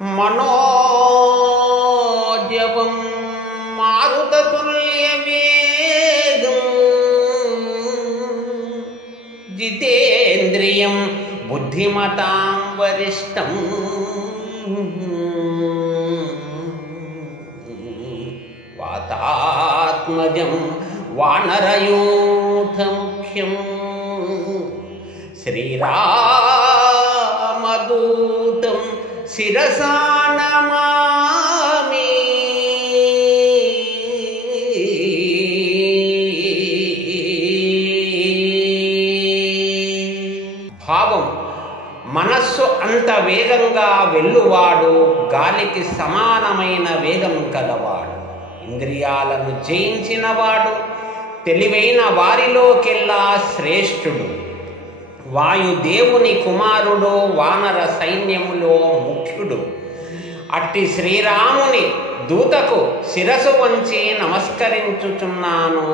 మనోజవం మారుతతుల్యవేగం జితేంద్రియం బుద్ధిమతాం వరిష్టం వాతాత్మజం వానరయూథముఖ్యం శ్రీరామదూతం శిరసా నమామి. భావం: మనస్సు అంత వేగంగా వెల్లువాడు గాలికి సమానమైన వేగం కలవాడు. ఇంద్రియాలను జయించినవాడు తెలివైన వారిలోకెల్లా శ్రేష్ఠుడు. వాయుదేవుని కుమారుడు, వానర సైన్యములో ముఖ్యుడు. అట్టి శ్రీరాముని దూతకు శిరసు వంచి నమస్కరించుచున్నాను.